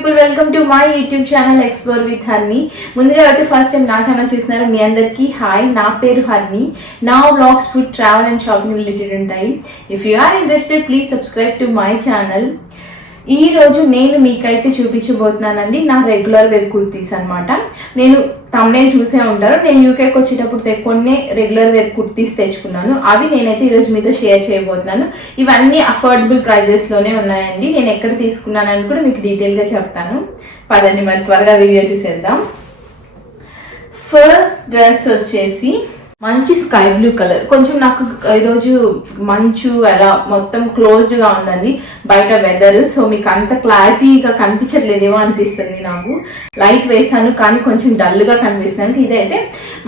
People welcome to my YouTube channel explore with Harni ముందుగా అయితే first time నా channel చూస్తున్నారు మీ అందరికీ హాయ్ నా పేరు హర్ని నా blogs food travel and shopping related ఉంటాయి. If you are interested please subscribe to my channel ఈ రోజు నేను మీకైతే చూపించబోతున్నానండి నా రెగ్యులర్ వేర్ కుర్తీస్ అన్నమాట. నేను తమ్నే చూసే ఉంటారు. నేను యూకేకి వచ్చేటప్పుడు కొన్ని రెగ్యులర్ వేర్ కుర్తీస్ తెచ్చుకున్నాను. అవి నేనైతే ఈరోజు మీతో షేర్ చేయబోతున్నాను. ఇవన్నీ అఫోర్డబుల్ ప్రైజెస్లోనే ఉన్నాయండి. నేను ఎక్కడ తీసుకున్నానని కూడా మీకు డీటెయిల్గా చెప్తాను. పదండి మరి త్వరగా వీడియో చూసేద్దాం. ఫస్ట్ డ్రెస్ వచ్చేసి మంచి స్కై బ్లూ కలర్. కొంచెం నాకు ఈరోజు మంచు అలా మొత్తం క్లోజ్డ్గా ఉందండి బయట వెదర్ సో మీకు అంత క్లారిటీగా కనిపించట్లేదేమో అనిపిస్తుంది నాకు. లైట్ వేసాను కానీ కొంచెం డల్గా కనిపిస్తుంది. ఇదైతే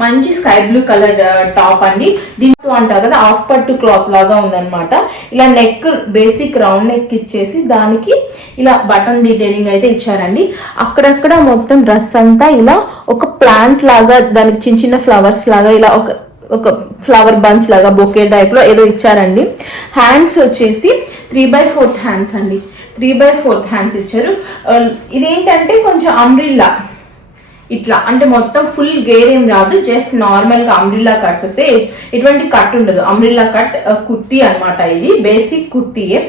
మంచి స్కై బ్లూ కలర్ టాప్ అండి. దీని పట్టు అంటారు కదా హాఫ్ పట్టు క్లాత్ లాగా ఉందన్నమాట. ఇలా నెక్ బేసిక్ రౌండ్ నెక్ ఇచ్చేసి దానికి ఇలా బటన్ డీటెయిలింగ్ అయితే ఇచ్చారండి. అక్కడక్కడ మొత్తం డ్రెస్ అంతా ఇలా ఒక ప్లాంట్ లాగా దానికి చిన్న చిన్న ఫ్లవర్స్ లాగా ఇలా ఒక ఒక ఫ్లవర్ బంచ్ లాగా బొకే టైప్లో ఏదో ఇచ్చారండి. హ్యాండ్స్ వచ్చేసి త్రీ బై ఫోర్త్ హ్యాండ్స్ అండి. త్రీ బై ఫోర్త్ హ్యాండ్స్ ఇచ్చారు. ఇదేంటంటే కొంచెం అంబ్రిల్లా ఇట్లా. అంటే మొత్తం ఫుల్ గేర్ ఏం రాదు జస్ట్ నార్మల్గా కట్స్ వస్తే ఎటువంటి కట్ ఉండదు. అమ్రిల్లా కట్ uh, కుర్తీ అన్నమాట ఇది బేసిక్ కుర్తీయే.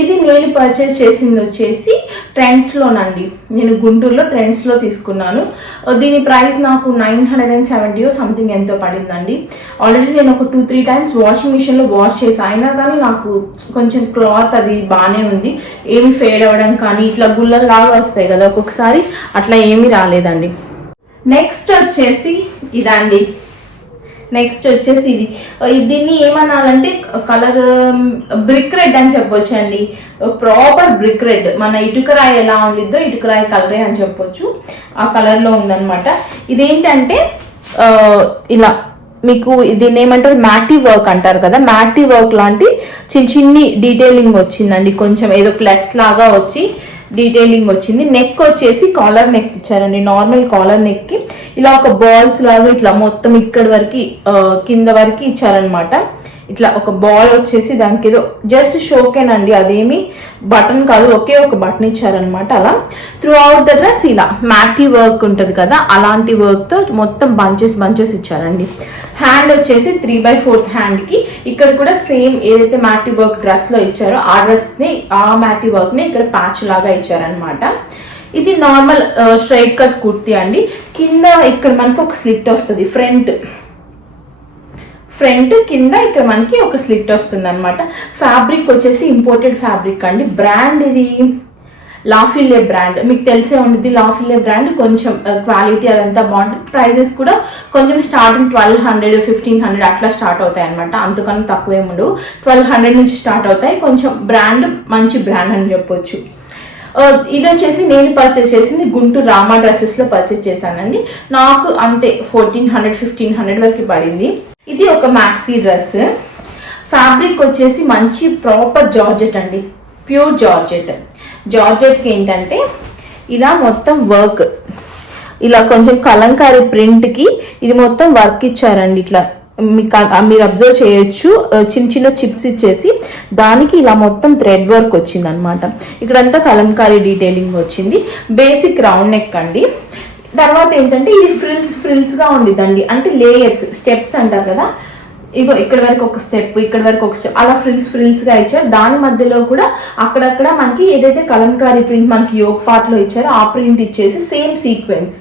ఇది నేను పర్చేస్ చేసింది వచ్చేసి ట్రెండ్స్లోనండి. నేను గుంటూరులో ట్రెండ్స్లో తీసుకున్నాను. Uh, దీని ప్రైస్ నాకు nine hundred and seventy something ఎంతో పడిందండి. ఆల్రెడీ నేను ఒక టూ త్రీ టైమ్స్ వాషింగ్ మిషన్లో వాష్ చేసి. అయినా కానీ నాకు కొంచెం క్లాత్ అది బాగానే ఉంది. ఏమి ఫేడ్ అవ్వడం కానీ ఇట్లా గుల్లలాగా వస్తాయి కదా ఒక్కొక్కసారి అట్లా ఏమీ రాలేదండి. నెక్స్ట్ వచ్చేసి ఇదండి. నెక్స్ట్ వచ్చేసి ఇది. దీన్ని ఏమనాలంటే కలర్ బ్రిక్ రెడ్ అని చెప్పొచ్చు అండి ప్రాపర్ బ్రిక్ రెడ్ మన ఇటుకరాయి ఎలా ఉండిద్దో ఇటుకరాయి కలరే అని చెప్పొచ్చు. ఆ కలర్లో ఉందనమాట ఇదేంటంటే ఇలా మీకు దీన్ని ఏమంటారు? మ్యాటీ వర్క్ అంటారు కదా? మ్యాటీ వర్క్ లాంటి చిన్న చిన్ని డీటెయిలింగ్ వచ్చిందండి. కొంచెం ఏదో ప్లస్ లాగా వచ్చి డీటెయిలింగ్ వచ్చింది. నెక్ వచ్చేసి కాలర్ నెక్ ఇచ్చారండి. నార్మల్ కాలర్ నెక్కి ఇలా ఒక బాల్స్ లాగా ఇట్లా మొత్తం ఇక్కడ వరకు కింద వరకు ఇచ్చారనమాట ఇట్లా ఒక బాల్ వచ్చేసి దానికి ఏదో జస్ట్ షోకేనండి అదేమి బటన్ కాదు ఒకే ఒక బటన్ ఇచ్చారనమాట అలా. త్రూ అవుట్ ద డ్రెస్ ఇలా. మ్యాటీ వర్క్ ఉంటుంది కదా అలాంటి వర్క్తో మొత్తం బంచెస్ బంచెస్ ఇచ్చారండి. హ్యాండ్ వచ్చేసి త్రీ బై ఫోర్త్ హ్యాండ్కి ఇక్కడ కూడా సేమ్ ఏదైతే మ్యాటీ వర్క్ డ్రెస్లో ఇచ్చారో ఆ డ్రెస్ని ఆ మ్యాటి వర్క్ని ఇక్కడ ప్యాచ్ లాగా ఇచ్చారనమాట ఇది నార్మల్ స్ట్రైట్ కట్ కుర్తీ అండి. కింద ఇక్కడ మనకి ఒక స్లిట్ వస్తుంది ఫ్రంట్ ఫ్రంట్ కింద ఇక్కడ మనకి ఒక స్లిట్ వస్తుంది అనమాట ఫ్యాబ్రిక్ వచ్చేసి ఇంపోర్టెడ్ ఫ్యాబ్రిక్ అండి. బ్రాండ్ ఇది లాఫిల్లే బ్రాండ్. మీకు తెలిసే ఉంటుంది లాఫిల్లే బ్రాండ్ కొంచెం క్వాలిటీ అదంతా బాగుంటుంది. ప్రైజెస్ కూడా కొంచెం starting twelve hundred fifteen hundred అట్లా స్టార్ట్ అవుతాయి అనమాట అంతకన్నా తక్కువ ఉండవు. ట్వెల్వ్ హండ్రెడ్ నుంచి స్టార్ట్ అవుతాయి. కొంచెం బ్రాండ్ మంచి బ్రాండ్ అని చెప్పొచ్చు. ఇది వచ్చేసి నేను పర్చేస్ చేసింది గుంటూరు రామా డ్రెస్సెస్లో పర్చేస్ చేశానండి. నాకు అంతే ఫోర్టీన్ హండ్రెడ్ ఫిఫ్టీన్ హండ్రెడ్ వరకు పడింది. ఇది ఒక మ్యాక్సీ డ్రెస్. ఫ్యాబ్రిక్ వచ్చేసి మంచి ప్రాపర్ జార్జెట్ అండి. Pure georgette. జార్జెట్కి ఏంటంటే ఇలా మొత్తం వర్క్ ఇలా కొంచెం కలంకారీ ప్రింట్కి ఇది మొత్తం వర్క్ ఇచ్చారండి ఇట్లా. మీకు మీరు అబ్జర్వ్ చేయొచ్చు. చిన్న చిన్న చిప్స్ ఇచ్చేసి దానికి ఇలా మొత్తం థ్రెడ్ వర్క్ వచ్చింది అనమాట ఇక్కడంతా కలంకారీ డీటెయిలింగ్ వచ్చింది. బేసిక్ రౌండ్ నెక్ అండి. తర్వాత ఏంటంటే ఇది ఫ్రిల్స్ ఫ్రిల్స్గా ఉండిద్దండి. అంటే లేయర్స్ స్టెప్స్ అంటారు కదా ఇగో ఇక్కడ వరకు ఒక స్టెప్ ఇక్కడ వరకు ఒక స్టెప్ అలా ఫ్రిల్స్ ఫ్రిల్స్గా ఇచ్చారు. దాని మధ్యలో కూడా అక్కడక్కడ మనకి ఏదైతే కలంకారీ ప్రింట్ మనకి యోగ్ పార్ట్లో ఇచ్చారో ఆ ప్రింట్ ఇచ్చేసి same sequence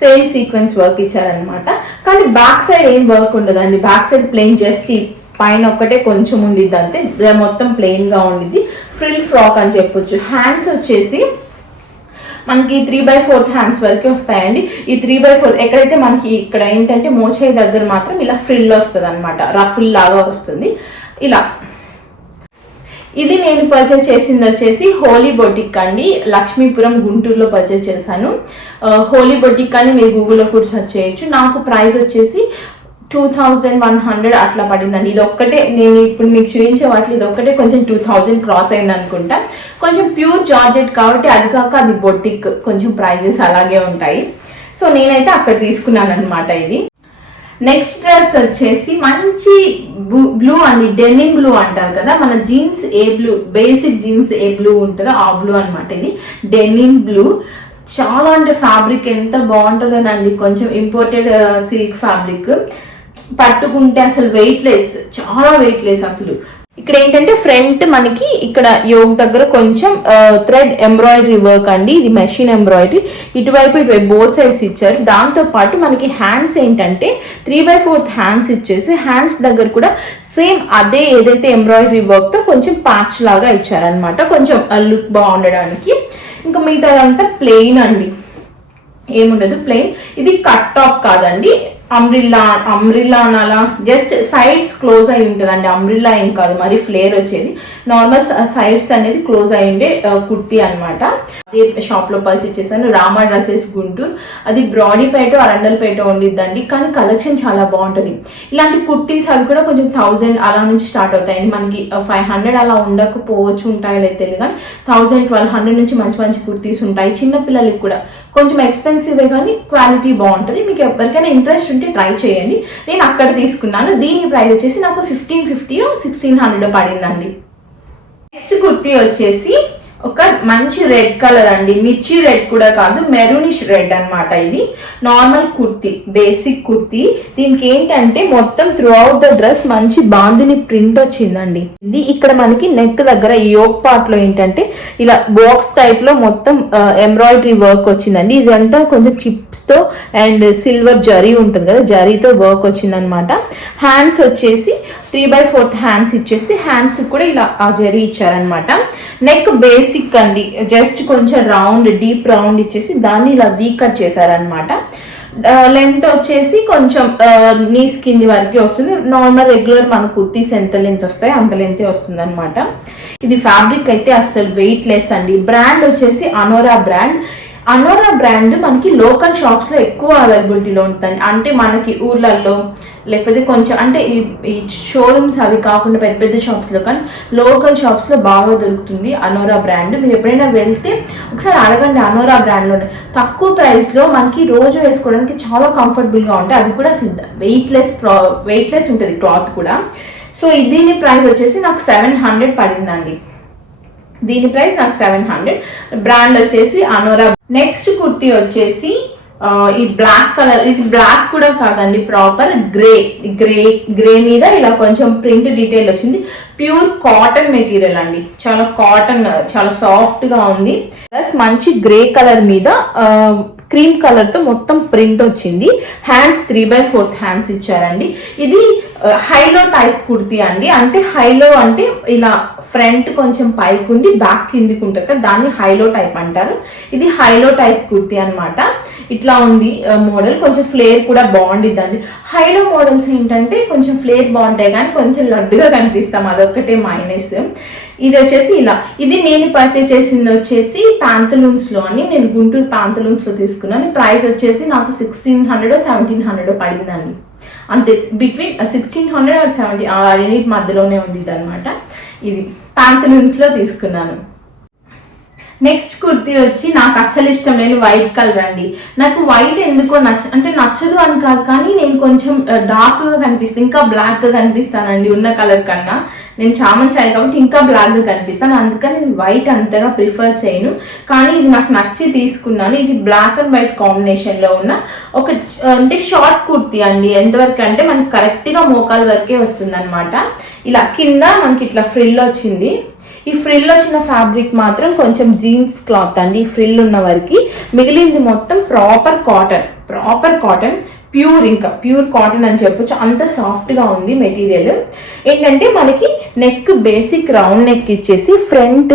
same sequence work ఇచ్చారనమాట కానీ బ్యాక్ సైడ్ ఏం వర్క్ ఉండదండి. బ్యాక్ సైడ్ ప్లెయిన్ జస్ట్ ఈ పైన ఒక్కటే కొంచెం ఉండిద్ది అంతే. మొత్తం ప్లెయిన్గా ఉండిద్ది. ఫ్రిల్ ఫ్రాక్ అని చెప్పొచ్చు. హ్యాండ్స్ వచ్చేసి మనకి త్రీ బై ఫోర్త్ హ్యాండ్స్ వరకే వస్తాయండి. ఈ త్రీ బై ఫోర్త్ ఎక్కడైతే మనకి ఇక్కడ ఏంటంటే మోచేయి దగ్గర మాత్రం ఇలా ఫ్రిల్ వస్తుంది అనమాట రఫుల్ లాగా వస్తుంది. ఇలా. ఇది నేను పర్చేస్ చేసింది వచ్చేసి హోలీ బొటిక్ అండి. లక్ష్మీపురం గుంటూరులో పర్చేస్ చేశాను. Uh, హోలీ బొటిక్ అని మీరు గూగుల్లో కూడా సెర్చ్ చేయొచ్చు. నాకు ప్రైస్ వచ్చేసి టూ థౌజండ్ వన్ హండ్రెడ్ అట్లా పడిందండి. ఇది ఒక్కటే నేను ఇప్పుడు మీకు చూపించే వాటిలో ఇది ఒక్కటే కొంచెం టూ థౌజండ్ క్రాస్ అయింది అనుకుంటా కొంచెం ప్యూర్ జార్జెట్ కాబట్టి అది కాక అది బొటిక్. కొంచెం ప్రైజెస్ అలాగే ఉంటాయి. సో నేనైతే అక్కడ తీసుకున్నాను అనమాట ఇది. నెక్స్ట్ డ్రెస్ వచ్చేసి మంచి బ్లూ అండి. డెనిమ్ బ్లూ అంటారు కదా. మన జీన్స్ ఏ బ్లూ బేసిక్ జీన్స్ ఏ బ్లూ ఉంటుందో ఆ బ్లూ అనమాట ఇది. డెనిమ్ బ్లూ చాలా అంటే ఫ్యాబ్రిక్ ఎంత బాగుంటుందోనండి. కొంచెం ఇంపోర్టెడ్ సిల్క్ ఫ్యాబ్రిక్ పట్టుకుంటే అసలు వెయిట్ లెస్ చాలా వెయిట్ లెస్ అసలు. ఇక్కడ ఏంటంటే ఫ్రంట్ మనకి ఇక్కడ యోగ్ దగ్గర కొంచెం థ్రెడ్ ఎంబ్రాయిడరీ వర్క్ అండి. ఇది మెషిన్ ఎంబ్రాయిడరీ. ఇటువైపు ఇటువైపు బోత్ సైడ్స్ ఇచ్చారు. దాంతో పాటు మనకి హ్యాండ్స్ ఏంటంటే త్రీ బై ఫోర్త్ హ్యాండ్స్ ఇచ్చేసి హ్యాండ్స్ దగ్గర కూడా సేమ్ అదే ఏదైతే ఎంబ్రాయిడరీ వర్క్తో కొంచెం ప్యాచ్ లాగా ఇచ్చారనమాట కొంచెం లుక్ బాగుండడానికి. ఇంకా మిగతాదంతా ప్లెయిన్ అండి. ఏముండదు? ప్లెయిన్ ఇది కట్ టాప్ కాదండి. అమ్రిల్లా అమ్రిల్లా అనాలా? జస్ట్ సైడ్స్ క్లోజ్ అయి ఉంటుందండి. అమ్రిల్లా ఏం కాదు. మరి ఫ్లేర్ వచ్చేది. నార్మల్ సైడ్స్ uh, అనేది క్లోజ్ అయి ఉండే uh, కుర్తీ అనమాట అదే షాప్లో పల్స్ ఇచ్చేసాను రామా డ్రెస్సెస్ గుంటూరు. అది బ్రాడీపేట అరండల్పేట ఉండిద్దండి. కానీ కలెక్షన్ చాలా బాగుంటుంది. ఇలాంటి కుర్తీస్ అవి కూడా కొంచెం థౌజండ్ అలా నుంచి స్టార్ట్ అవుతాయండి. మనకి uh, ఫైవ్ హండ్రెడ్ అలా ఉండకపోవచ్చు ఉంటాయో లేదు తెలియదు కానీ థౌజండ్ ట్వెల్వ్ హండ్రెడ్ నుంచి మంచి మంచి కుర్తీస్ ఉంటాయి. చిన్న పిల్లలకి కూడా కొంచెం ఎక్స్పెన్సివే కానీ క్వాలిటీ బాగుంటుంది. మీకు ఎవరికైనా ఇంట్రెస్ట్ ఉంటే ట్రై చేయండి. నేను అక్కడ తీసుకున్నాను. దీని ప్రైస్ వచ్చేసి నాకు ఫిఫ్టీన్ ఫిఫ్టీ సిక్స్టీన్ హండ్రెడ్ పడిందండి. నెక్స్ట్ కుర్తీ వచ్చేసి ఒక మంచి రెడ్ కలర్ అండి. మిర్చి రెడ్ కూడా కాదు మెరూనిష్ రెడ్ అనమాట ఇది. Normal kurti basic kurti. దీనికి ఏంటంటే మొత్తం త్రూ అవుట్ ద డ్రెస్ మంచి బాందిని ప్రింట్ వచ్చిందండి. ఇది ఇక్కడ మనకి నెక్ దగ్గర ఈ యోక్ పార్ట్లో ఏంటంటే ఇలా బాక్స్ టైప్లో మొత్తం ఎంబ్రాయిడరీ వర్క్ వచ్చిందండి. ఇదంతా కొంచెం చిప్స్తో అండ్ సిల్వర్ జరీ ఉంటుంది కదా జరీతో వర్క్ వచ్చిందనమాట హ్యాండ్స్ వచ్చేసి త్రీ బై ఫోర్త్ హ్యాండ్స్ ఇచ్చేసి హ్యాండ్స్ కూడా ఇలా ఆ జరీ ఇచ్చారనమాట నెక్ బేసిక్ అండి. జస్ట్ కొంచెం రౌండ్ డీప్ రౌండ్ ఇచ్చేసి దాన్ని ఇలా వీ కట్ చేశారనమాట లెంత్ వచ్చేసి కొంచెం నీస్ కింది వరకే వస్తుంది. నార్మల్ రెగ్యులర్ మన కుర్తీస్ ఎంత లెంత్ వస్తాయి అంత లెంతే వస్తుంది అనమాట ఇది ఫ్యాబ్రిక్ అయితే అస్సలు వెయిట్ లెస్ అండి. బ్రాండ్ వచ్చేసి అనోరా బ్రాండ్ అనోరా బ్రాండ్ మనకి లోకల్ షాప్స్లో ఎక్కువ అవైలబిలిటీలో ఉంటుంది అంటే మనకి ఊర్లలో లేకపోతే కొంచెం అంటే ఈ ఈ షోరూమ్స్ అవి కాకుండా పెద్ద పెద్ద షాప్స్లో కానీ లోకల్ షాప్స్లో బాగా దొరుకుతుంది అనోరా బ్రాండ్ మీరు ఎప్పుడైనా వెళ్తే ఒకసారి అడగండి అనోరా బ్రాండ్లోనే తక్కువ ప్రైస్లో మనకి రోజు వేసుకోవడానికి చాలా కంఫర్టబుల్గా ఉంటాయి. అది కూడా వెయిట్లెస్ లెస్ వెయిట్లెస్ ఉంటుంది క్లాత్ కూడా. సో దీని ప్రైస్ వచ్చేసి నాకు సెవెన్ హండ్రెడ్ పడిందండి. దీని ప్రైస్ నాకు సెవెన్ హండ్రెడ్. బ్రాండ్ వచ్చేసి అనోరా. నెక్స్ట్ కుర్తీ వచ్చేసి ఈ బ్లాక్ కలర్ ఇది బ్లాక్ కూడా కాదండి ప్రాపర్ గ్రే. గ్రే గ్రే మీద ఇలా కొంచెం ప్రింట్ డీటెయిల్ వచ్చింది. ప్యూర్ కాటన్ మెటీరియల్ అండి. చాలా కాటన్ చాలా సాఫ్ట్గా ఉంది. ప్లస్ మంచి గ్రే కలర్ మీద క్రీమ్ కలర్తో మొత్తం ప్రింట్ వచ్చింది. Hands three by fourth hands ఇచ్చారండి. ఇది హైలో టైప్ కుర్తీ అండి. అంటే హైలో అంటే ఇలా ఫ్రంట్ కొంచెం పైకి ఉండి బ్యాక్ కిందికి ఉంటుంది కదా దాన్ని హైలో టైప్ అంటారు. ఇది హైలో టైప్ కుర్తీ అనమాట ఇట్లా ఉంది మోడల్. కొంచెం ఫ్లేర్ కూడా బాగుండిద్దండి. హైలో మోడల్స్ ఏంటంటే కొంచెం ఫ్లేర్ బాగుంటాయి కానీ కొంచెం లడ్డుగా కనిపిస్తాం. అదొక్కటే మైనస్. ఇది వచ్చేసి ఇలా. ఇది నేను పర్చేస్ చేసింది వచ్చేసి ప్యాంతలూన్స్లో అని నేను గుంటూరు ప్యాంతలూన్స్లో తీసుకున్నాను. ప్రైస్ వచ్చేసి నాకు సిక్స్టీన్ హండ్రెడ్ సెవెంటీన్ హండ్రెడ్ పడిందండి. అంతే between sixteen hundred and seventy ఆ రెండింటి మధ్యలోనే ఉంది అనమాట ఇది ప్యాంతలూన్స్ తీసుకున్నాను. నెక్స్ట్ కుర్తీ వచ్చి నాకు అస్సలు ఇష్టం లేదు వైట్ కలర్ అండి. నాకు వైట్ ఎందుకో నచ్చ అంటే నచ్చదు అని కాదు కానీ నేను కొంచెం డార్క్గా కనిపిస్తాను ఇంకా బ్లాక్గా కనిపిస్తానండి ఉన్న కలర్ కన్నా. నేను చామన్ కాబట్టి ఇంకా బ్లాక్గా కనిపిస్తాను. అందుకని నేను వైట్ అంతగా ప్రిఫర్ చేయను. కానీ ఇది నాకు నచ్చి తీసుకున్నాను. ఇది బ్లాక్ అండ్ వైట్ కాంబినేషన్లో ఉన్న ఒక అంటే షార్ట్ కుర్తీ అండి. ఎంతవరకు అంటే మనకి కరెక్ట్గా మోకాల వరకే వస్తుంది ఇలా కింద మనకి ఇట్లా ఫ్రిల్ వచ్చింది. ఈ ఫ్రిల్ వచ్చిన ఫ్యాబ్రిక్ మాత్రం కొంచెం జీన్స్ క్లాత్ అండి. ఈ ఫ్రిల్ ఉన్న వరకు మిగిలింది మొత్తం proper cotton proper cotton pure ఇంకా ప్యూర్ కాటన్ అని చెప్పొచ్చు. అంత సాఫ్ట్గా ఉంది మెటీరియల్. ఏంటంటే మనకి నెక్ బేసిక్ రౌండ్ నెక్ ఇచ్చేసి ఫ్రంట్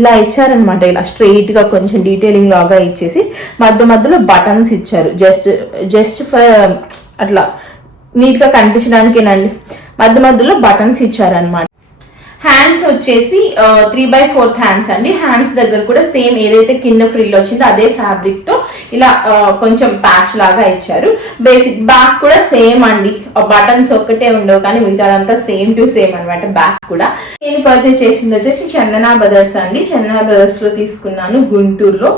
ఇలా ఇచ్చారనమాట ఇలా స్ట్రెయిట్గా కొంచెం డీటెయిలింగ్ లాగా ఇచ్చేసి మధ్య మధ్యలో బటన్స్ ఇచ్చారు. జస్ట్ జస్ట్ ఫర్ అట్లా నీట్గా కనిపించడానికేనండి. మధ్య మధ్యలో బటన్స్ ఇచ్చారనమాట హ్యాండ్స్ వచ్చేసి త్రీ బై ఫోర్త్ హ్యాండ్స్ అండి. హ్యాండ్స్ దగ్గర కూడా సేమ్ ఏదైతే కింద ఫ్రిల్ వచ్చిందో అదే ఫ్యాబ్రిక్తో ఇలా కొంచెం ప్యాచ్ లాగా ఇచ్చారు. బేసిక్ బ్యాక్ కూడా సేమ్ అండి. బటన్స్ ఒక్కటే ఉండవు కానీ మిగతాదంతా సేమ్ టు సేమ్ అనమాట బ్యాక్ కూడా. నేను పర్చేస్ చేసింది వచ్చేసి చందనా బ్రదర్స్ అండి. చందనా బ్రదర్స్లో తీసుకున్నాను గుంటూరులో.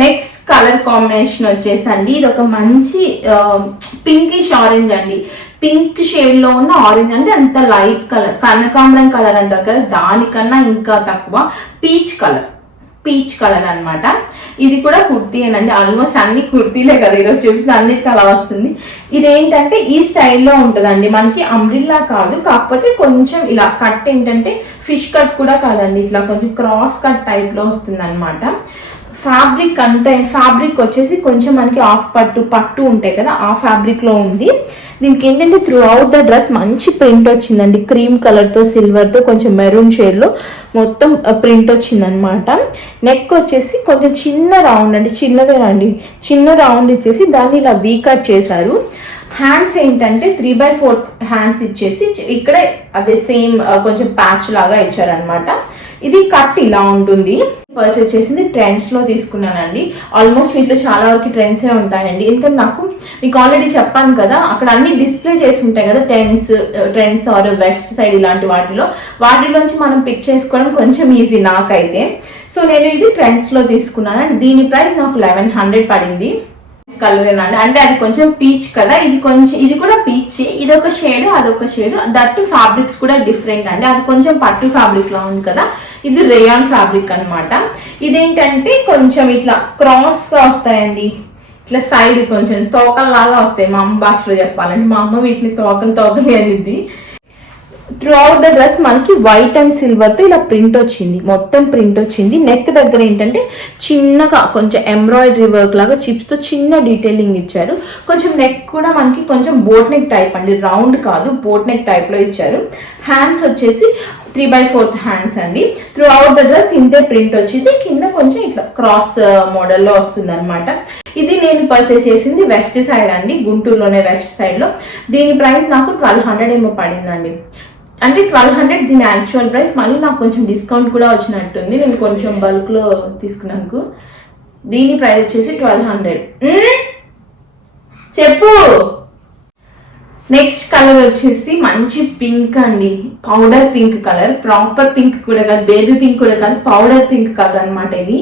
నెక్స్ట్ కలర్ కాంబినేషన్ వచ్చేసండి ఇది ఒక మంచి పింకిష్ ఆరెంజ్ అండి. పింక్ షేడ్లో ఉన్న ఆరెంజ్ అంటే అంత లైట్ కలర్ కనకాంబరం కలర్ అంటారు కదా దానికన్నా ఇంకా తక్కువ పీచ్ కలర్ పీచ్ కలర్ అనమాట ఇది కూడా కుర్తీ అండి ఆల్మోస్ట్ అన్ని కుర్తీలే కదా ఈరోజు చూపిస్తే అన్నిటికీ అలా వస్తుంది. ఇది ఏంటంటే ఈ స్టైల్లో ఉంటుందండి మనకి అంబ్రిల్లా కాదు కాకపోతే కొంచెం ఇలా కట్ ఏంటంటే ఫిష్ కట్ కూడా కాదండి ఇట్లా కొంచెం క్రాస్ కట్ టైప్లో వస్తుంది అనమాట ఫ్యాబ్రిక్ అంతా ఫ్యాబ్రిక్ వచ్చేసి కొంచెం మనకి ఆఫ్ పట్టు పట్టు ఉంటాయి కదా ఆ ఫ్యాబ్రిక్లో ఉంది. దీనికి ఏంటంటే త్రూ అవుట్ ద డ్రెస్ మంచి ప్రింట్ వచ్చిందండి. క్రీమ్ కలర్తో సిల్వర్తో కొంచెం మెరూన్ షేడ్లో మొత్తం ప్రింట్ వచ్చిందనమాట నెక్ వచ్చేసి కొంచెం చిన్న రౌండ్ అండి చిన్నదే అండి చిన్న రౌండ్ ఇచ్చేసి దాన్ని ఇలా వీ కట్ చేశారు. హ్యాండ్స్ ఏంటంటే త్రీ బై ఫోర్ హ్యాండ్స్ ఇచ్చేసి ఇక్కడే అదే సేమ్ కొంచెం ప్యాచ్ లాగా ఇచ్చారనమాట ఇది కట్ ఇలా ఉంటుంది. పర్చేస్ చేసింది ట్రెండ్స్లో తీసుకున్నానండి. ఆల్మోస్ట్ వీటిలో చాలా వరకు ట్రెండ్స్ ఏ ఉంటాయండి. ఎందుకంటే నాకు మీకు ఆల్రెడీ చెప్పాను కదా అక్కడ అన్ని డిస్ప్లే చేసి ఉంటాయి కదా Trends Trends or Westside ఇలాంటి వాటిలో. వాటిలోంచి మనం పిక్ చేసుకోవడం కొంచెం ఈజీ నాకైతే. సో నేను ఇది ట్రెండ్స్లో తీసుకున్నాను అండ్ దీని ప్రైస్ నాకు లెవెన్ హండ్రెడ్ పడింది. కలర్ అండి అంటే అది కొంచెం పీచ్ కదా? ఇది కొంచెం ఇది కూడా పీచ్ ఇది ఒక షేడ్ అదొక షేడ్ దట్టు ఫ్యాబ్రిక్స్ కూడా డిఫరెంట్ అండి. అది కొంచెం పట్టు ఫ్యాబ్రిక్ లా ఉంది కదా? ఇది రేయాన్ ఫ్యాబ్రిక్ అన్నమాట. ఇదేంటంటే కొంచెం ఇట్లా క్రాస్గా వస్తాయండి. ఇట్లా సైడ్ కొంచెం తోకల్లాగా వస్తాయి. మా అమ్మ భాషలో చెప్పాలంటే. మా అమ్మ వీటిని తోకలు తోకలి అనిద్ది. త్రూ అవుట్ ద డ్రెస్ మనకి వైట్ అండ్ సిల్వర్తో ఇలా ప్రింట్ వచ్చింది. మొత్తం ప్రింట్ వచ్చింది. నెక్ దగ్గర ఏంటంటే చిన్నగా కొంచెం ఎంబ్రాయిడరీ వర్క్ లాగా చిప్స్తో చిన్న డీటెయిలింగ్ ఇచ్చారు. కొంచెం నెక్ కూడా మనకి కొంచెం బోట్ నెక్ టైప్ అండి. రౌండ్ కాదు బోట్ నెక్ టైప్లో ఇచ్చారు. హ్యాండ్స్ వచ్చేసి త్రీ బై ఫోర్త్ హ్యాండ్స్ అండి. త్రూ అవుట్ ద డ్రెస్ ఇంతే ప్రింట్ వచ్చింది. కింద కొంచెం ఇట్లా క్రాస్ మోడల్లో uh, వస్తుంది అనమాట ఇది నేను పర్చేస్ చేసింది వెస్ట్ సైడ్ అండి. గుంటూరులోనే వెస్ట్ సైడ్లో దీని ప్రైస్ నాకు ట్వెల్వ్ హండ్రెడ్ ఏమో పడిందండి. అంటే ట్వెల్వ్ హండ్రెడ్ దీని యాక్చువల్ ప్రైస్ మళ్ళీ నాకు కొంచెం డిస్కౌంట్ కూడా వచ్చినట్టుంది. నేను కొంచెం బల్క్లో తీసుకున్నాను దీని ప్రైస్ వచ్చేసి ట్వెల్వ్ హండ్రెడ్ చెప్పు! నెక్స్ట్ కలర్ వచ్చేసి మంచి పింక్ అండి. Powder pink colour proper pink కూడా కాదు. బేబీ పింక్ కూడా కాదు. పౌడర్ పింక్ కలర్ అనమాట ఇది.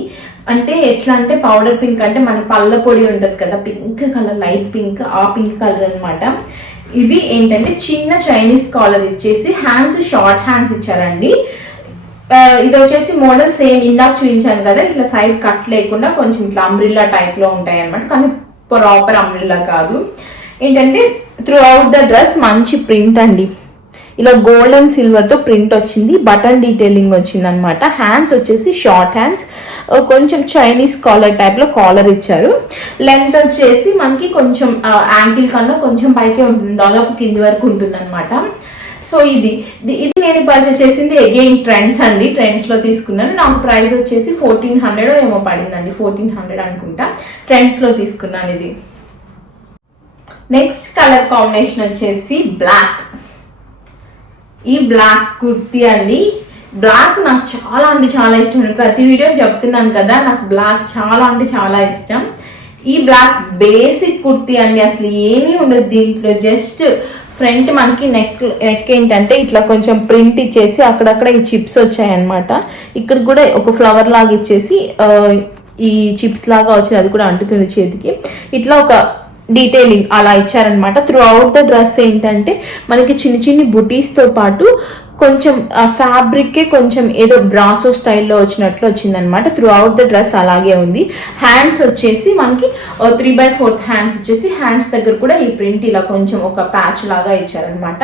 అంటే ఎట్లా అంటే పౌడర్ పింక్ అంటే మన పళ్ళ పొడి ఉంటుంది కదా పింక్ కలర్ లైట్ పింక్ ఆ పింక్ కలర్ అనమాట ఇది ఏంటంటే చిన్న చైనీస్ కాలర్ ఇచ్చేసి హ్యాండ్స్ షార్ట్ హ్యాండ్స్ ఇచ్చారండి. ఇది వచ్చేసి మోడల్ సేమ్ ఇందాక చూపించాను కదా ఇట్లా సైడ్ కట్ లేకుండా కొంచెం ఇట్లా అంబ్రిల్లా టైప్లో ఉంటాయి అనమాట కానీ ప్రాపర్ అంబ్రిల్లా కాదు. ఏంటంటే త్రూ అవుట్ ద డ్రెస్ మంచి ప్రింట్ అండి. ఇలా గోల్డ్ అండ్ సిల్వర్తో ప్రింట్ వచ్చింది బటన్ డీటెయిలింగ్ వచ్చింది అనమాట హ్యాండ్స్ వచ్చేసి షార్ట్ హ్యాండ్స్ కొంచెం చైనీస్ కాలర్ టైప్లో కాలర్ ఇచ్చారు. లెంత్ వచ్చేసి మనకి కొంచెం యాంకిల్ కన్నా కొంచెం పైకే ఉంటుంది. దాదాపు కింది వరకు ఉంటుంది అనమాట సో ఇది ఇది- నేను పర్చేస్ చేసింది అగైన్ ట్రెండ్స్ అండి. ట్రెండ్స్లో తీసుకున్నాను. నాకు ప్రైస్ వచ్చేసి ఫోర్టీన్ హండ్రెడ్ ఏమో పడిందండి. ఫోర్టీన్ హండ్రెడ్ అనుకుంటా. ట్రెండ్స్లో తీసుకున్నాను ఇది. నెక్స్ట్ కలర్ కాంబినేషన్ వచ్చేసి బ్లాక్ ఈ బ్లాక్ కుర్తీ అండి. బ్లాక్ నాకు చాలా అంటే చాలా ఇష్టం ప్రతి వీడియో చెప్తున్నాను కదా నాకు బ్లాక్ చాలా అంటే చాలా ఇష్టం. ఈ బ్లాక్ బేసిక్ కుర్తీ అండి అసలు ఏమీ ఉండదు దీంట్లో. జస్ట్ ఫ్రంట్ మనకి నెక్ నెక్ ఏంటంటే ఇట్లా కొంచెం ప్రింట్ ఇచ్చేసి అక్కడక్కడ ఈ చిప్స్ వచ్చాయన్నమాట. ఇక్కడ కూడా ఒక ఫ్లవర్ లాగా ఇచ్చేసి ఈ చిప్స్ లాగా వచ్చింది అది కూడా అంటుతుంది చేతికి. ఇట్లా ఒక డీటెయిలింగ్ అలా ఇచ్చారనమాట త్రూ అవుట్ ద డ్రెస్ ఏంటంటే మనకి చిన్న చిన్ని బుటీస్తో పాటు కొంచెం ఫ్యాబ్రిక్కే కొంచెం ఏదో బ్రాసో స్టైల్లో వచ్చినట్లు వచ్చిందనమాట త్రూ అవుట్ ద డ్రెస్ అలాగే ఉంది. హ్యాండ్స్ వచ్చేసి మనకి త్రీ బై ఫోర్త్ హ్యాండ్స్ వచ్చేసి హ్యాండ్స్ దగ్గర కూడా ఈ ప్రింట్ ఇలా కొంచెం ఒక ప్యాచ్ లాగా ఇచ్చారనమాట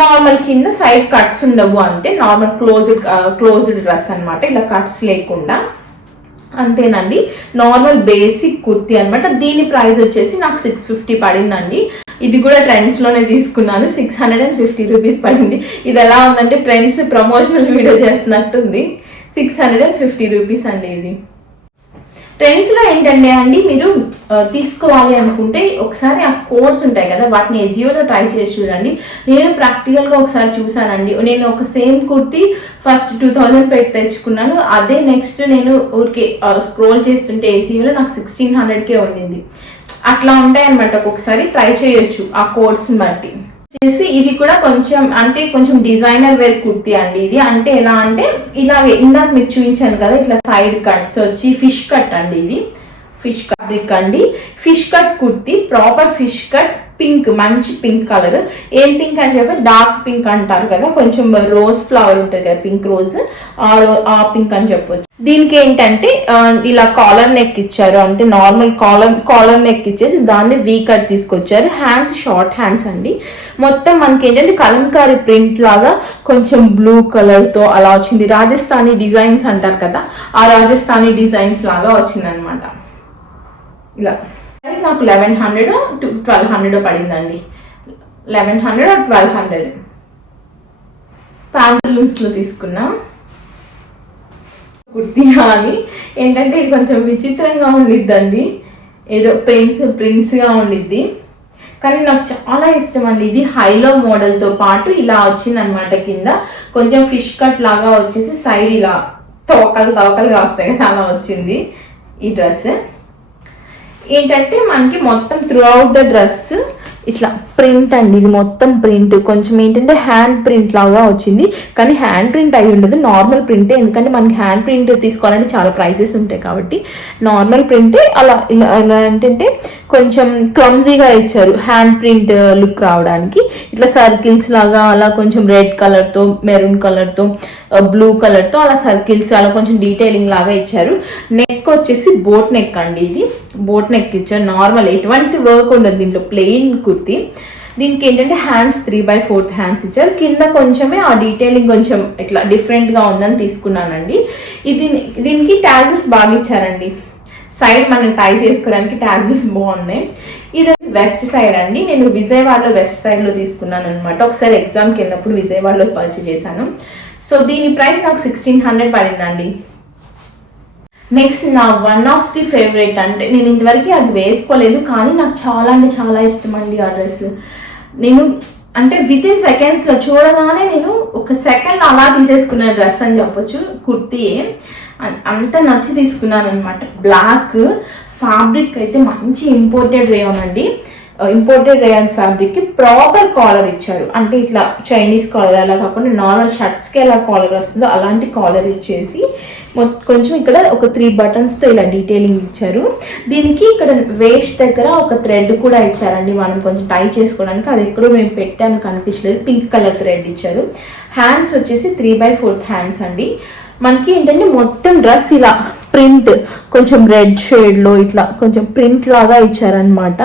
నార్మల్ కింద సైడ్ కట్స్ ఉండవు అంతే. నార్మల్ క్లోజ్డ్ క్లోజ్డ్ డ్రెస్ అనమాట ఇలా కట్స్ లేకుండా. అంతేనండి. నార్మల్ బేసిక్ కుర్తీ అన్నమాట. దీని ప్రైస్ వచ్చేసి నాకు సిక్స్ ఫిఫ్టీ పడిందండి. ఇది కూడా ట్రెండ్స్లోనే తీసుకున్నాను. Six hundred and fifty rupees పడింది. ఇది ఎలా ఉందంటే Trends promotional video చేస్తున్నట్టుంది. Six hundred and fifty rupees అండి ఇది. ట్రెండ్స్లో ఏంటంటే అండి మీరు తీసుకోవాలి అనుకుంటే ఒకసారి ఆ కోడ్స్ ఉంటాయి కదా వాటిని ఎజియోలో ట్రై చేసి చూడండి. నేను ప్రాక్టికల్గా ఒకసారి చూసానండి. నేను ఒక same kurti first two thousand పెట్టి తెచ్చుకున్నాను. అదే నెక్స్ట్ నేను ఊరికే స్క్రోల్ చేస్తుంటే ఏజీయోలో నాకు సిక్స్టీన్ హండ్రెడ్కే ఉండింది. అట్లా ఉంటాయి అనమాట ఒక్కొక్కసారి ట్రై చేయొచ్చు ఆ కోడ్స్ని బట్టి. వచ్చేసి ఇది కూడా కొంచెం అంటే కొంచెం డిజైనర్ వేర్ కుర్తి అండి ఇది. అంటే ఎలా అంటే ఇలా ఇందాక మీకు చూపించాను కదా ఇట్లా సైడ్ కట్స్ వచ్చి ఫిష్ కట్ అండి ఇది. ఫిష్ ఫ్యాబ్రిక్ అండి. Fish cut kurti proper fish cut pink మంచి పింక్ కలర్. ఏం పింక్ అని చెప్పి డార్క్ పింక్ అంటారు కదా కొంచెం రోజ్ ఫ్లవర్ ఉంటుంది కదా పింక్ రోజ్ ఆ ఆ పింక్ అని చెప్పొచ్చు. దీనికి ఏంటంటే ఇలా కాలర్ నెక్ ఇచ్చారు అంటే నార్మల్ కాలర్ కాలర్ నెక్ ఇచ్చేసి దాన్ని వీ కట్ తీసుకొచ్చారు. హ్యాండ్స్ షార్ట్ హ్యాండ్స్ అండి. మొత్తం మనకి ఏంటంటే కలంకారీ ప్రింట్ లాగా కొంచెం బ్లూ కలర్తో అలా వచ్చింది. రాజస్థానీ డిజైన్స్ అంటారు కదా ఆ రాజస్థానీ డిజైన్స్ లాగా వచ్చిందనమాట. ఇలా. నాకు లెవెన్ హండ్రెడ్ ట్వెల్వ్ హండ్రెడ్ పడిందండి. లెవెన్ హండ్రెడ్ ట్వెల్వ్ హండ్రెడ్ ప్యాంటలూన్స్లో తీసుకున్నా. కుర్తి అని ఏంటంటే ఇది కొంచెం విచిత్రంగా ఉండిద్దండి. ఏదో ప్రింట్స్ ప్రింట్స్గా ఉండిద్ది. కానీ నాకు చాలా ఇష్టం అండి ఇది హైలో మోడల్తో పాటు ఇలా వచ్చిందనమాట కింద. కొంచెం ఫిష్ కట్ లాగా వచ్చేసి సైడ్ ఇలా తోకలు తోకలుగా వస్తాయి కదా అలా వచ్చింది ఈ డ్రెస్. ఏంటంటే మనకి మొత్తం త్రూ అవుట్ ద డ్రెస్ ఇట్లా ప్రింట్ అండి. ఇది మొత్తం ప్రింట్ కొంచెం ఏంటంటే హ్యాండ్ ప్రింట్ లాగా వచ్చింది. కానీ హ్యాండ్ ప్రింట్ అయి ఉండదు. నార్మల్ ప్రింటే ఎందుకంటే మనకి హ్యాండ్ ప్రింట్ తీసుకోవాలంటే చాలా ప్రైజెస్ ఉంటాయి కాబట్టి నార్మల్ ప్రింటే అలా ఇలా ఇలా ఏంటంటే కొంచెం క్లమ్జీగా ఇచ్చారు హ్యాండ్ ప్రింట్ లుక్ రావడానికి. ఇట్లా సర్కిల్స్ లాగా అలా కొంచెం రెడ్ కలర్తో మెరూన్ కలర్తో బ్లూ కలర్తో అలా సర్కిల్స్ అలా కొంచెం డీటెయిలింగ్ లాగా ఇచ్చారు. నెక్ వచ్చేసి బోట్ నెక్ అండి ఇది. బోట్ నెక్ ఇచ్చారు నార్మల్ ఎటువంటి వర్క్ ఉండదు దీంట్లో ప్లెయిన్ కుర్తి. దీనికి ఏంటంటే hands three by fourth hands ఇచ్చారు. కింద కొంచెమే ఆ డీటెయిలింగ్ కొంచెం ఇట్లా డిఫరెంట్గా ఉందని తీసుకున్నానండి. ఇది దీనికి ట్యాగిల్స్ బాగా ఇచ్చారండి. సైడ్ మనం టై చేసుకోవడానికి ట్యాగిల్స్ బాగున్నాయి. ఇది వెస్ట్ సైడ్ అండి. నేను విజయవాడలో వెస్ట్ సైడ్లో తీసుకున్నాను అనమాట ఒకసారి ఎగ్జామ్కి వెళ్ళినప్పుడు విజయవాడలో పర్చేస్ చేశాను. సో దీని ప్రైస్ నాకు సిక్స్టీన్ హండ్రెడ్ పడిందండి. నెక్స్ట్ నా వన్ ఆఫ్ ది ఫేవరెట్ అంటే నేను ఇంతవరకు అది వేసుకోలేదు కానీ నాకు చాలా అంటే చాలా ఇష్టం అండి ఆ డ్రెస్ నేను అంటే విత్ ఇన్ సెకండ్స్లో చూడగానే నేను ఒక సెకండ్ అలా తీసేసుకున్న డ్రెస్ అని చెప్పొచ్చు కుర్తీ. అంత నచ్చి తీసుకున్నాను అనమాట బ్లాక్ ఫ్యాబ్రిక్ అయితే మంచి ఇంపోర్టెడ్ రేయన్ అండి ఇంపోర్టెడ్ రేయన్ ఫ్యాబ్రిక్కి ప్రాపర్ కాలర్ ఇచ్చారు. అంటే ఇట్లా చైనీస్ కాలర్ అలా కాకుండా నార్మల్ షర్ట్స్కి ఎలా కాలర్ వస్తుందో అలాంటి కాలర్ ఇచ్చేసి కొంచెం ఇక్కడ ఒక త్రీ బటన్స్తో ఇలా డీటెయిలింగ్ ఇచ్చారు. దీనికి ఇక్కడ వేస్ట్ దగ్గర ఒక థ్రెడ్ కూడా ఇచ్చారండి. మనం కొంచెం టై చేసుకోవడానికి అది ఎక్కడో నేను పెట్టాను కనిపించలేదు. పింక్ కలర్ థ్రెడ్ ఇచ్చారు. హ్యాండ్స్ వచ్చేసి త్రీ బై ఫోర్త్ హ్యాండ్స్ అండి. మనకి ఏంటంటే మొత్తం డ్రెస్ ఇలా ప్రింట్ కొంచెం రెడ్ షేడ్లో ఇట్లా కొంచెం ప్రింట్ లాగా ఇచ్చారనమాట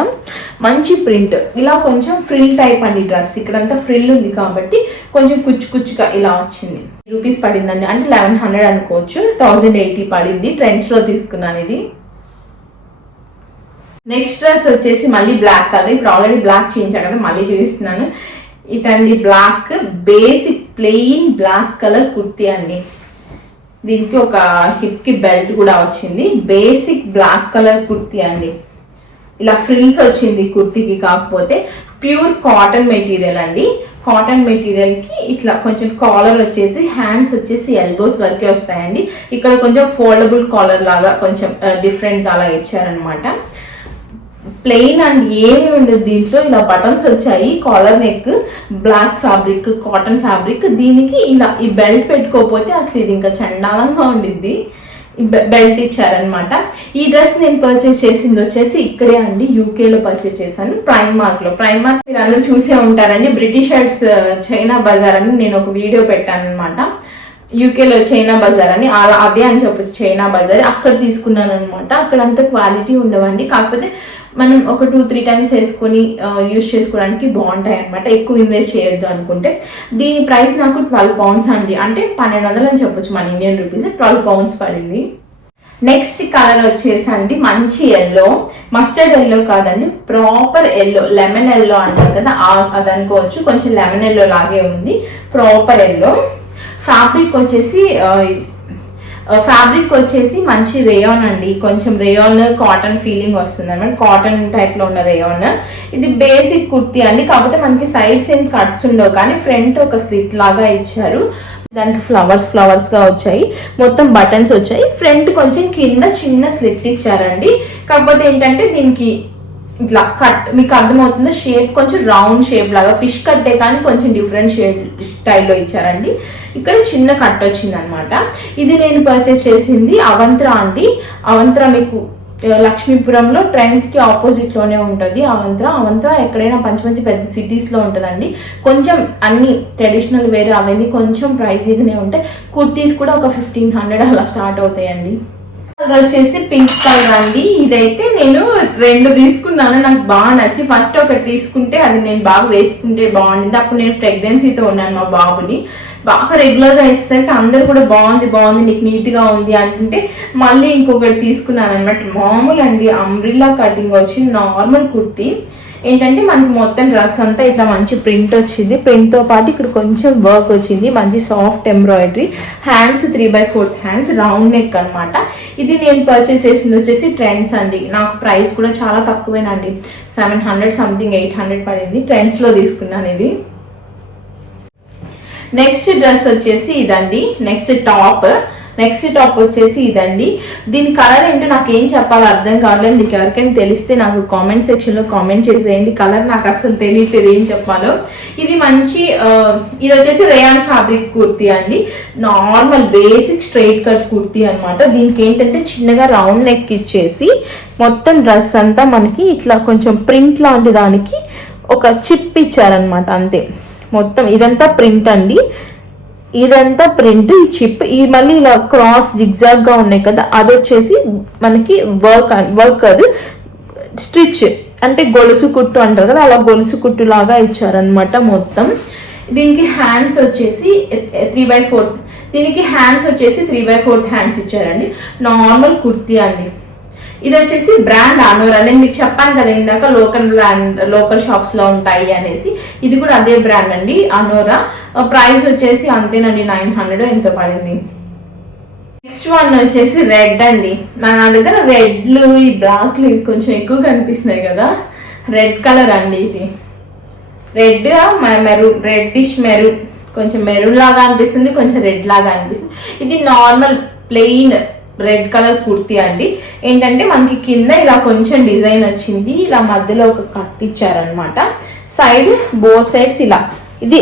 మంచి ప్రింట్ ఇలా కొంచెం ఫ్రిల్ టైప్ అండి డ్రెస్. ఇక్కడంతా ఫ్రిల్ ఉంది కాబట్టి కొంచెం కుచ్చు కుచ్చుగా ఇలా వచ్చింది. రూపీస్ పడిందండి. అంటే లెవెన్ హండ్రెడ్ అనుకోవచ్చు. థౌజండ్ ఎయిటీ పడింది. ట్రెండ్స్లో తీసుకున్నాను ఇది. నెక్స్ట్ డ్రెస్ వచ్చేసి మళ్ళీ బ్లాక్ కలర్ ఇప్పుడు ఆల్రెడీ బ్లాక్ చేయించా కదా మళ్ళీ చూపిస్తున్నాను ఇదండి black basic plain black colour kurti అండి. దీనికి ఒక హిప్కి బెల్ట్ కూడా వచ్చింది. బేసిక్ బ్లాక్ కలర్ కుర్తీ అండి. ఇలా ఫ్రిల్స్ వచ్చింది కుర్తీకి కాకపోతే. ప్యూర్ కాటన్ మెటీరియల్ అండి. కాటన్ మెటీరియల్కి ఇట్లా కొంచెం కాలర్ వచ్చేసి హ్యాండ్స్ వచ్చేసి ఎల్బోస్ వరకే వస్తాయండి. ఇక్కడ కొంచెం ఫోల్డబుల్ కాలర్ లాగా కొంచెం డిఫరెంట్ అలా ఇచ్చారనమాట ప్లెయిన్ అండ్ ఏమి ఉండదు దీంట్లో. ఇలా బటన్స్ వచ్చాయి. Collar neck black fabric cotton fabric దీనికి ఇలా ఈ బెల్ట్ పెట్టుకోకపోతే అసలు ఇది ఇంకా చండాలంగా ఉండిద్ది. బెల్ట్ ఇచ్చారనమాట ఈ డ్రెస్ నేను పర్చేస్ చేసింది వచ్చేసి ఇక్కడే అండి యూకేలో పర్చేస్ చేశాను ప్రైమ్ మార్క్లో ప్రైమ్ మార్క్ మీరు అందరూ చూసే ఉంటారండి బ్రిటిషర్స్ చైనా బజార్ అని నేను ఒక వీడియో పెట్టాను అనమాట యూకేలో చైనా బజార్ అని అలా అదే అని చెప్పచ్చు చైనా బజార్ అక్కడ తీసుకున్నాను అనమాట అక్కడ అంత క్వాలిటీ ఉండవండి. కాకపోతే మనం ఒక టూ త్రీ టైమ్స్ వేసుకొని యూస్ చేసుకోవడానికి బాగుంటాయి అనమాట ఎక్కువ ఇన్వెస్ట్ చేయొద్దు అనుకుంటే. దీని ప్రైస్ నాకు ట్వెల్వ్ పౌండ్స్ అండి. అంటే పన్నెండు వందలు అని చెప్పొచ్చు మన ఇండియన్ రూపీస్ ట్వెల్వ్ పౌండ్స్ పడింది. నెక్స్ట్ కలర్ వచ్చేసి అండి మంచి ఎల్లో మస్టర్డ్ ఎల్లో కాదండి ప్రాపర్ ఎల్లో లెమన్ ఎల్లో అంటారు కదా అది అనుకోవచ్చు. కొంచెం లెమన్ ఎల్లో లాగే ఉంది. ప్రాపర్ ఎల్లో ఫ్యాబ్రిక్ వచ్చేసి ఫ్యాబ్రిక్ వచ్చేసి మంచి రేయాన్ అండి. కొంచెం రేయాన్ కాటన్ ఫీలింగ్ వస్తుంది అనమాట. కాటన్ టైప్లో ఉన్న రేయాన్ ఇది బేసిక్ కుర్తీ అండి. కాకపోతే మనకి సైడ్స్ ఏం కట్స్ ఉండవు. కానీ ఫ్రంట్ ఒక స్లిట్ లాగా ఇచ్చారు. దానికి ఫ్లవర్స్ ఫ్లవర్స్గా వచ్చాయి. మొత్తం బటన్స్ వచ్చాయి. ఫ్రంట్ కొంచెం కింద చిన్న స్లిట్ ఇచ్చారండి. కాకపోతే ఏంటంటే దీనికి ఇట్లా కట్ మీకు అర్థమవుతుంది? షేప్ కొంచెం రౌండ్ షేప్ లాగా. ఫిష్ కట్టే కానీ కొంచెం డిఫరెంట్ షేప్ స్టైల్లో ఇచ్చారండి. ఇక్కడ చిన్న కట్ వచ్చింది అనమాట ఇది నేను పర్చేస్ చేసింది అవంత్ర అండి. అవంత్ర మీకు లక్ష్మీపురంలో ట్రైన్స్కి ఆపోజిట్లోనే ఉంటుంది అవంత్ర. అవంత్ర ఎక్కడైనా మంచి మంచి పెద్ద సిటీస్లో ఉంటుందండి. కొంచెం అన్ని ట్రెడిషనల్ వేర్ అవన్నీ కొంచెం ప్రైజీగానే ఉంటాయి కుర్తీస్ కూడా ఒక ఫిఫ్టీన్ హండ్రెడ్ అలా స్టార్ట్ అవుతాయండి. కలర్ వచ్చేసి పింక్ కలర్ అండి. ఇదైతే నేను రెండు తీసుకున్నాను. నాకు బాగా నచ్చి ఫస్ట్ ఒకటి తీసుకుంటే అది నేను బాగా వేసుకుంటే బాగుండింది. అప్పుడు నేను ప్రెగ్నెన్సీతో ఉన్నాను మా బాబుని. బాగా రెగ్యులర్గా ఇచ్చేసరికి అందరు కూడా బాగుంది బాగుంది నీకు నీట్గా ఉంది అంటుంటే మళ్ళీ ఇంకొకటి తీసుకున్నాను అనమాట మామూలు అండి అంబ్రిల్లా కటింగ్ వచ్చి నార్మల్ కుర్తీ. ఏంటంటే మనకి మొత్తం డ్రెస్ అంతా ఇట్లా మంచి ప్రింట్ వచ్చింది. ప్రింట్తో పాటు ఇక్కడ కొంచెం వర్క్ వచ్చింది. మంచి soft embroidery hands three by fourth hands round neck అనమాట ఇది నేను పర్చేస్ చేసింది వచ్చేసి ట్రెండ్స్ అండి. నాకు ప్రైస్ కూడా చాలా తక్కువేనండి. Seven hundred something eight hundred పడింది. ట్రెండ్స్లో తీసుకున్నాను ఇది. నెక్స్ట్ డ్రెస్ వచ్చేసి ఇదండి. నెక్స్ట్ టాప్ నెక్స్ట్ టాప్ వచ్చేసి ఇదండి. దీని కలర్ ఏంటో నాకు ఏం చెప్పాలో అర్థం కావట్లేదు. మీకు ఎవరికైనా తెలిస్తే నాకు కామెంట్ సెక్షన్లో కామెంట్ చేసేయండి. కలర్ నాకు అసలు తెలియట్లేదు ఏం చెప్పాలో. ఇది మంచి ఇది వచ్చేసి రేయాన్ ఫ్యాబ్రిక్ కుర్తీ అండి. Normal basic straight cut kurti అనమాట దీనికి ఏంటంటే చిన్నగా రౌండ్ నెక్ ఇచ్చేసి మొత్తం డ్రెస్ అంతా మనకి ఇట్లా కొంచెం ప్రింట్ లాంటి దానికి ఒక చిప్ ఇచ్చారనమాట అంతే. మొత్తం ఇదంతా ప్రింట్ అండి. ఇదంతా ప్రింట్ ఈ చిప్ ఈ మళ్ళీ ఇలా క్రాస్ జిగ్జాగ్గా ఉన్నాయి కదా అది వచ్చేసి మనకి వర్క్ వర్క్ అది స్టిచ్ అంటే గొలుసు కుట్టు అంటారు కదా అలా గొలుసు కుట్టు లాగా ఇచ్చారనమాట మొత్తం. దీనికి హ్యాండ్స్ వచ్చేసి త్రీ బై ఫోర్ దీనికి హ్యాండ్స్ వచ్చేసి త్రీ బై ఫోర్త్ హ్యాండ్స్ ఇచ్చారండి. నార్మల్ కుర్తీ అండి. ఇది వచ్చేసి బ్రాండ్ అనోరా నేను మీకు చెప్పాను కదా ఇందాక లోకల్ బ్రాండ్ లోకల్ షాప్స్లో ఉంటాయి అనేసి. ఇది కూడా అదే బ్రాండ్ అండి అనోరా ప్రైస్ వచ్చేసి అంతేనండి నైన్ హండ్రెడ్ ఎంతో పడింది. నెక్స్ట్ వన్ వచ్చేసి రెడ్ అండి. నా దగ్గర రెడ్లు ఈ బ్లాక్లు కొంచెం ఎక్కువ కనిపిస్తున్నాయి కదా. రెడ్ కలర్ అండి ఇది. Red maroon reddish maroon. కొంచెం మెరూన్ లాగా అనిపిస్తుంది కొంచెం రెడ్ లాగా అనిపిస్తుంది. ఇది normal plain red colour kurti అండి. ఏంటంటే మనకి కింద ఇలా కొంచెం డిజైన్ వచ్చింది. ఇలా మధ్యలో ఒక కట్ ఇచ్చారనమాట సైడ్ బోత్ సైడ్స్ ఇలా. ఇది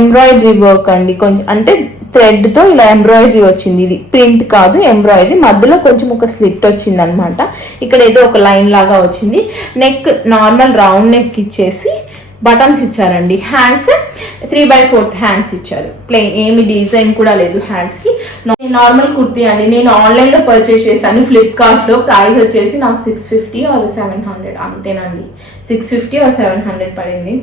ఎంబ్రాయిడరీ వర్క్ అండి. కొంచెం అంటే థ్రెడ్తో ఇలా ఎంబ్రాయిడరీ వచ్చింది. ఇది ప్రింట్ కాదు ఎంబ్రాయిడరీ. మధ్యలో కొంచెం ఒక స్లిట్ వచ్చింది అనమాట ఇక్కడ ఏదో ఒక లైన్ లాగా వచ్చింది. నెక్ నార్మల్ రౌండ్ నెక్ ఇచ్చేసి బటన్స్ ఇచ్చారండి. Hands three by fourth hands ఇచ్చారు. ప్లెయిన్ ఏమి డిజైన్ కూడా లేదు హ్యాండ్స్కి. నార్మల్ కుర్తీ అండి. నేను ఆన్లైన్లో పర్చేస్ చేశాను. ఫ్లిప్కార్ట్లో ప్రైస్ వచ్చేసి నాకు six fifty or seven hundred అంతేనండి. Six fifty or seven hundred పడింది.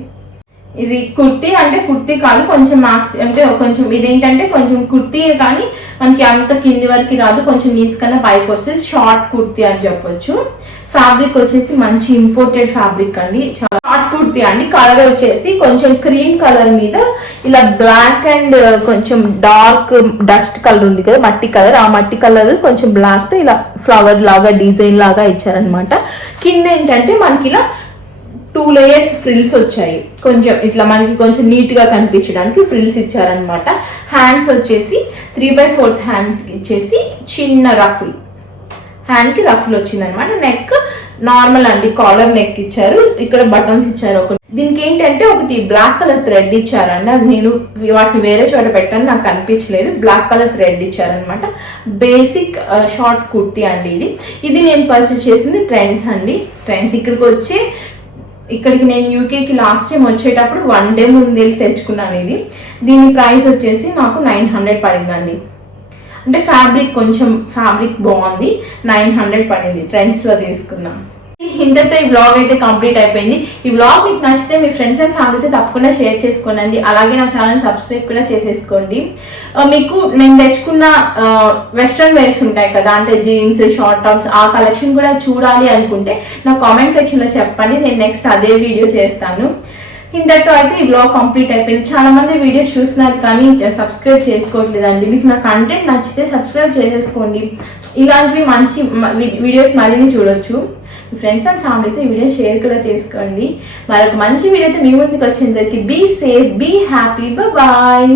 ఇది కుర్తీ అంటే కుర్తీ కాదు కొంచెం మ్యాక్స్ అంటే కొంచెం ఇదేంటంటే కొంచెం కుర్తీ కానీ మనకి అంత కింది వరకు రాదు. కొంచెం నీస్ కన్నా పైకి వస్తుంది. షార్ట్ కుర్తీ అని చెప్పొచ్చు. ఫ్యాబ్రిక్ వచ్చేసి మంచి ఇంపోర్టెడ్ ఫ్యాబ్రిక్ అండి. షార్ట్ కుర్తీ అండి. కలర్ వచ్చేసి కొంచెం క్రీమ్ కలర్ మీద ఇలా బ్లాక్ అండ్ uh, కొంచెం డార్క్ డస్ట్ కలర్ ఉంది కదా మట్టి కలర్ ఆ మట్టి కలర్ కొంచెం బ్లాక్తో ఇలా ఫ్లవర్ లాగా డిజైన్ లాగా ఇచ్చారనమాట కింద ఏంటంటే మనకి ఇలా టూ లేయర్స్ ఫ్రిల్స్ వచ్చాయి. కొంచెం ఇట్లా మనకి కొంచెం నీట్గా కనిపించడానికి ఫ్రిల్స్ ఇచ్చారనమాట హ్యాండ్స్ వచ్చేసి త్రీ బై ఫోర్త్ హ్యాండ్ ఇచ్చేసి చిన్న రఫుల్ హ్యాండ్కి రఫ్లు వచ్చిందనమాట వచ్చింది అనమాట నెక్ నార్మల్ అండి. కాలర్ నెక్ ఇచ్చారు. ఇక్కడ బటన్స్ ఇచ్చారు ఒకటి దీనికి ఏంటంటే ఒకటి బ్లాక్ కలర్ థ్రెడ్ ఇచ్చారండి. అది నేను వాటిని వేరే చోట పెట్టాను. నాకు అనిపించలేదు. బ్లాక్ కలర్ థ్రెడ్ ఇచ్చారనమాట బేసిక్ షార్ట్ కుర్తీ అండి ఇది. ఇది నేను పర్చేస్ చేసింది ట్రెండ్స్ అండి. ట్రెండ్స్ ఇక్కడికి వచ్చి ఇక్కడికి నేను యూకేకి లాస్ట్ టైం వచ్చేటప్పుడు వన్ డే ముందు వెళ్ళి తెచ్చుకున్నాను ఇది. దీని ప్రైస్ వచ్చేసి నాకు నైన్ హండ్రెడ్ పడిందండి. అంటే ఫ్యాబ్రిక్ కొంచెం ఫ్యాబ్రిక్ బాగుంది. నైన్ హండ్రెడ్ పడింది. ట్రెండ్స్లో తీసుకున్నాం ఇంతతో ఈ బ్లాగ్ అయితే కంప్లీట్ అయిపోయింది. ఈ బ్లాగ్ మీకు నచ్చితే మీ ఫ్రెండ్స్ అండ్ ఫ్యామిలీతో తప్పకుండా షేర్ చేసుకోనండి. అలాగే నా ఛానల్ సబ్స్క్రైబ్ కూడా చేసేసుకోండి. మీకు నేను తెచ్చుకున్న వెస్ట్రన్ వేర్స్ ఉంటాయి కదా అంటే జీన్స్ షార్ట్ టాప్స్ ఆ కలెక్షన్ కూడా చూడాలి అనుకుంటే నా కామెంట్ సెక్షన్లో చెప్పండి. నేను నెక్స్ట్ అదే వీడియో చేస్తాను. ఇంతటితో అయితే ఈ బ్లాగ్ కంప్లీట్ అయిపోయింది. చాలా మంది వీడియోస్ చూస్తున్నారు కానీ సబ్స్క్రైబ్ చేసుకోవట్లేదండి. మీకు నా కంటెంట్ నచ్చితే సబ్స్క్రైబ్ చేసేసుకోండి. ఇలాంటివి మంచి వీడియోస్ మరిన్ని చూడొచ్చు. మీ ఫ్రెండ్స్ అండ్ ఫ్యామిలీతో ఈ వీడియో షేర్ కూడా చేసుకోండి. మరొక మంచి వీడియోతో మీ ముందుకు వచ్చేందరికి be safe be happy bye